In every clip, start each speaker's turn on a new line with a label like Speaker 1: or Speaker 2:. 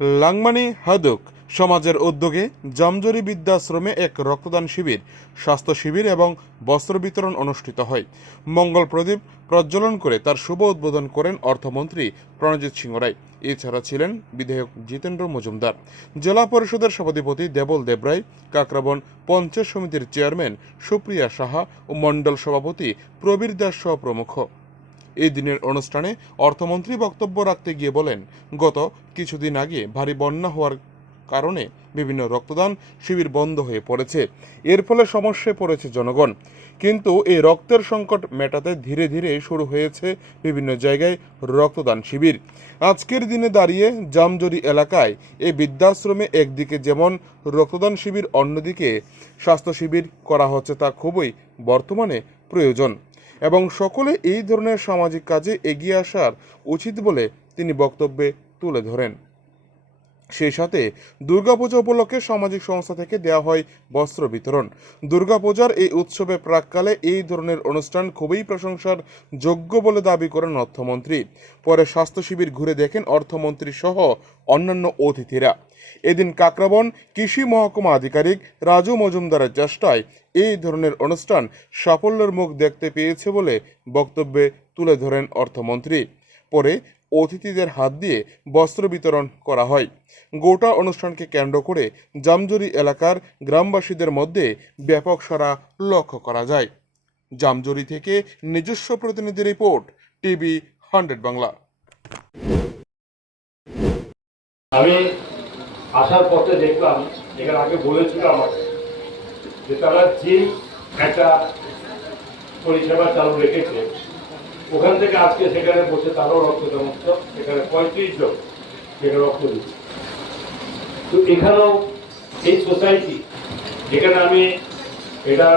Speaker 1: লাংমানি হাদুক সমাজের উদ্যোগে জামজরি বৃদ্ধাশ্রমে এক রক্তদান শিবির, স্বাস্থ্য শিবির এবং বস্ত্র বিতরণ অনুষ্ঠিত হয়। মঙ্গল প্রদীপ প্রজ্বলন করে তার শুভ উদ্বোধন করেন অর্থমন্ত্রী প্রণজিৎ সিংহ রায়। এছাড়া ছিলেন বিধায়ক জিতেন্দ্র মজুমদার। জেলা পরিষদের সভাধিপতি দেবল দেবরায় কাকরাবন পঞ্চায়েত সমিতির চেয়ারম্যান সুপ্রিয়া সাহা ও মণ্ডল সভাপতি প্রবীর দাস সহ প্রমুখ। এই দিনের অনুষ্ঠানে অর্থমন্ত্রী বক্তব্য রাখতে গিয়ে বলেন, গত কিছুদিন আগে ভারী বন্যা হওয়ার কারণে বিভিন্ন রক্তদান শিবির বন্ধ হয়ে পড়েছে। এর ফলে সমস্যায় পড়েছে জনগণ। কিন্তু এই রক্তের সংকট মেটাতে ধীরে ধীরে শুরু হয়েছে বিভিন্ন জায়গায় রক্তদান শিবির। আজকের দিনে দাঁড়িয়ে জামজরি এলাকায় এই বৃদ্ধাশ্রমে একদিকে যেমন রক্তদান শিবির, অন্যদিকে স্বাস্থ্য শিবির করা হচ্ছে তা খুবই বর্তমানে প্রয়োজন। এবং সকলে এই ধরনের সামাজিক কাজে এগিয়ে আসার উচিত বলে তিনি বক্তব্যে তুলে ধরেন। সেই সাথে দুর্গাপূজা উপলক্ষে সামাজিক সংস্থা থেকে দেওয়া হয় বস্ত্র বিতরণ। দুর্গাপূজার এই উৎসবে প্রাককালে এই ধরনের অনুষ্ঠান খুবই প্রশংসার যোগ্য বলে দাবি করেন অর্থমন্ত্রী। পরে স্বাস্থ্য শিবির ঘুরে দেখেন অর্থমন্ত্রী সহ অন্যান্য অতিথিরা। এদিন কাকরাবন কৃষি মহকুমা আধিকারিক রাজু মজুমদারের চেষ্টায় এই ধরনের অনুষ্ঠান সাফল্যের মুখ দেখতে পেয়েছে বলে বক্তব্যে তুলে ধরেন অর্থমন্ত্রী। পরে অতিথিদের হাত দিয়ে বস্ত্র বিতরণ করা হয়। গোটা অনুষ্ঠানকে কেন্দ্র করে জামজুরি এলাকার গ্রামবাসীদের মধ্যে ব্যাপক সাড়া লক্ষ্য করা যায়। জামজুরি থেকে নিজস্ব প্রতিনিধি রিপোর্ট, টিভি হান্ড্রেড বাংলা।
Speaker 2: আমি আসার পথে দেখলাম এখানে আগে বলেছিল আমাকে, যে তারা যে একটা পরিষেবা চালু রেখেছে ওখান থেকে আজকে সেখানে বসে তারাও রক্তদান উৎসব সেখানে পঁয়ত্রিশ জন সেখানে রক্ত দিচ্ছে। তো এখানেও এই সোসাইটি, যেখানে আমি এটা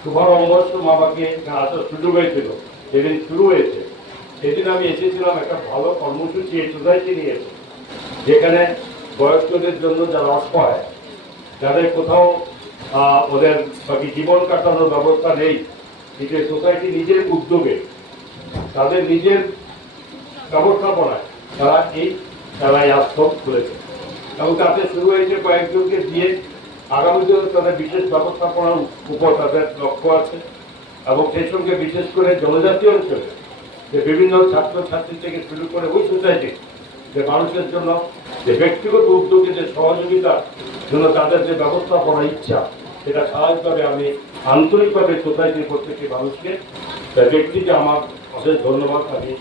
Speaker 2: শুভারম্ভ আমাকে আসার সুযোগ হয়েছিল, যেদিন শুরু হয়েছে, সেদিন আমি এসেছিলাম একটা ভালো কর্মসূচি এই সোসাইটি নিয়েছে যেখানে বয়স্কদের জন্য যারা অসহায় যাদের কোথাও ওদের বাকি জীবন কাটানোর ব্যবস্থা নেই এই সোসাইটি নিজের উদ্যোগে তাদের নিজের ব্যবস্থাপনায় তারা এই এই আশ্রম খুলেছে এবং তাতে শুরু হয়েছে কয়েকজনকে দিয়ে আগামী দিনে তাদের বিশেষ ব্যবস্থাপনার উপর তাদের লক্ষ্য আছে। এবং সেই সঙ্গে বিশেষ করে জনজাতি অঞ্চলে যে বিভিন্ন ছাত্রছাত্রী থেকে শুরু করে ওই সোসাইটি, যে মানুষের জন্য, যে ব্যক্তিগত উদ্যোগে যে সহযোগিতার জন্য তাদের যে ব্যবস্থাপনা ইচ্ছা, সেটা স্বাভাবিকভাবে আমি আন্তরিকভাবে সোসাইটির প্রত্যেকটি মানুষকে ব্যক্তিকে, আমার অশেষ ধন্যবাদ আমি